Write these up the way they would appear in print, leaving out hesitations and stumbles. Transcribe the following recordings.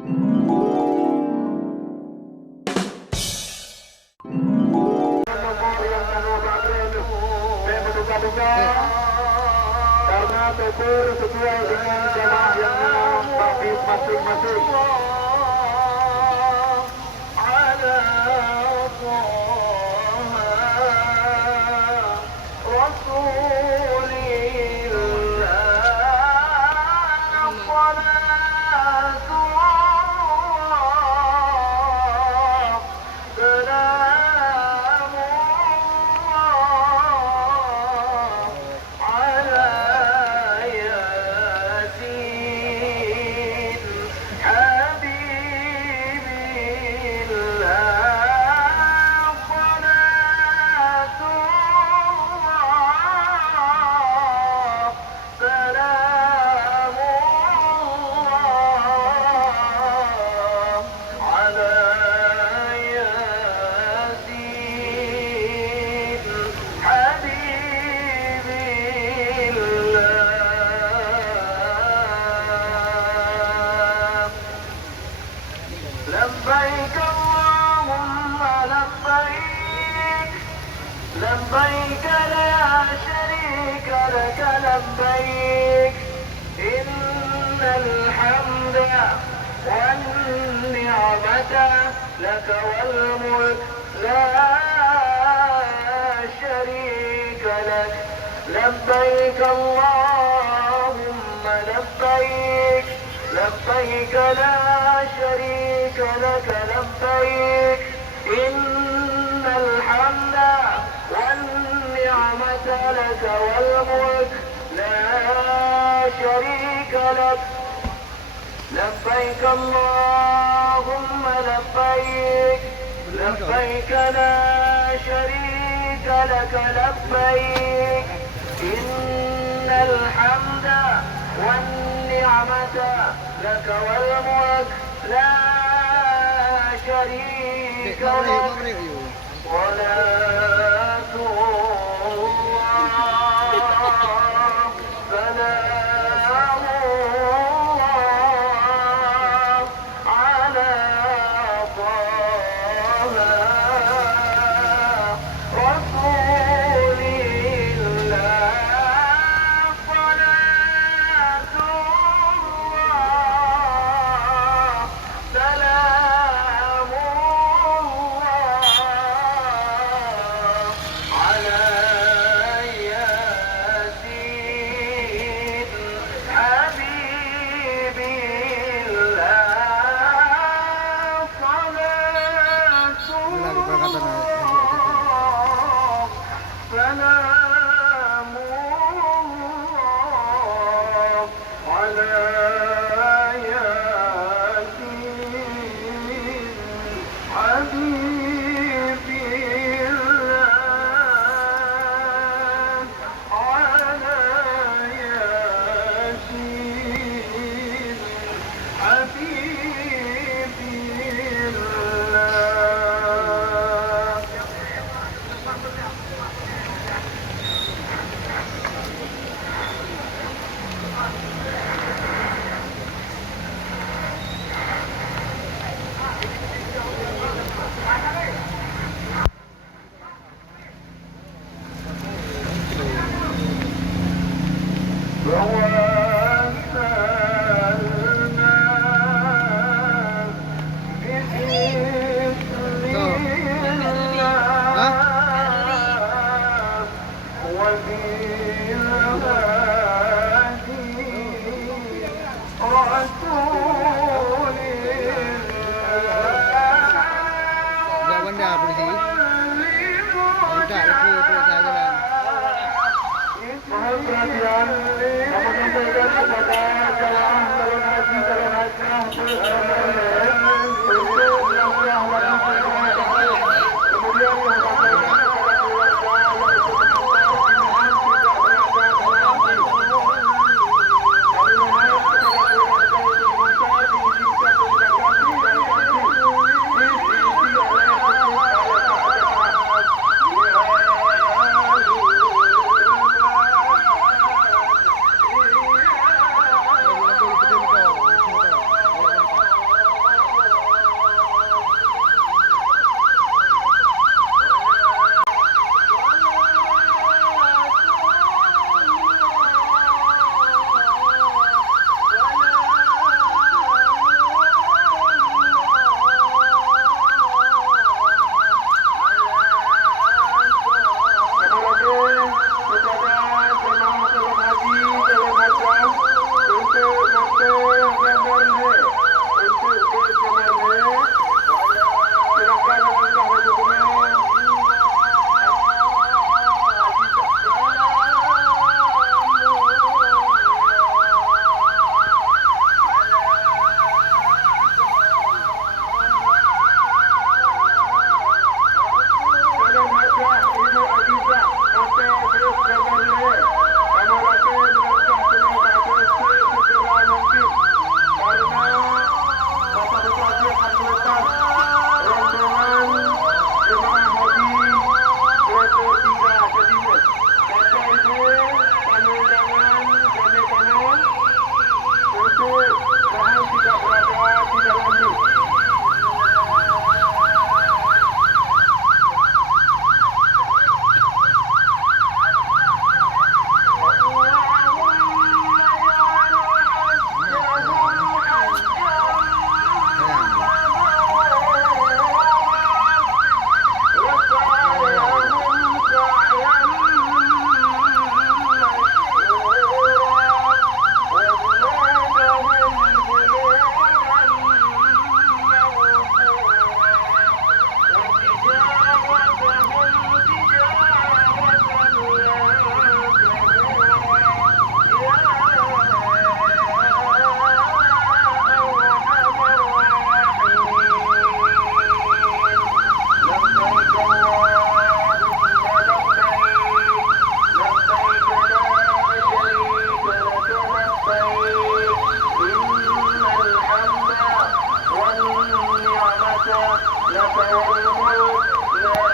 Karena betul sesuai dengan jamaah yang bagi masing-masing. لبيك اللهم لبيك لبيك لا شريك لك لبيك إن الحمد والنعمة لك والملك لا شريك لك لبيك اللهم لبيك لبيك لا شريك لك لبيك إن الحمد والنعمة لك والملك لا شريك لك لبيك اللهم لبيك لبيك لا شريك لك لبيك إن الحمد والنعمة لك والملك لا شريك لك صلاة الله سلام الله على طه رسول الله صلاة الله سلام الله على ياسين حبيب الله صلاة الله سلام الله على ياسين حبيب الله على ياسين حبيب الله Benda polisi. Tidak lagi periksa jalan. Mohon perhatian, kami sampaikan kepada jamaah calon haji calon haji untuk yang sudah melakukan kemudian yang لك والملك لا شريك لك لبيك اللهم لبيك لبيك لا شريك لك لبيك إن الحمد والنعمة لك والملك لا شريك لك لبيك اللهم لبيك لبيك لا شريك لك لبيك إن الحمد والنعمة لك والملك لا شريك لك أشهد أن لا إله إلا الله أشهد أن لا إله إلا الله أشهد أن محمد رسول الله أشهد أن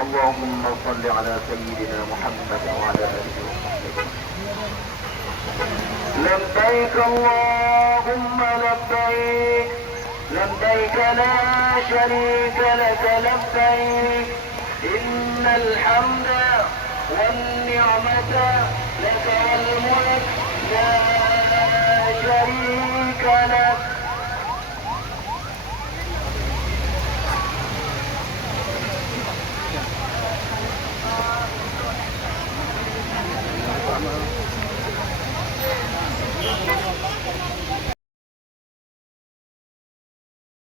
اللهم صل على سيدنا محمد وعلى آله وصحبه. لبيك اللهم لبيك لبيك لا شريك لك لبيك إن الحمد والنعمة لك والملك لا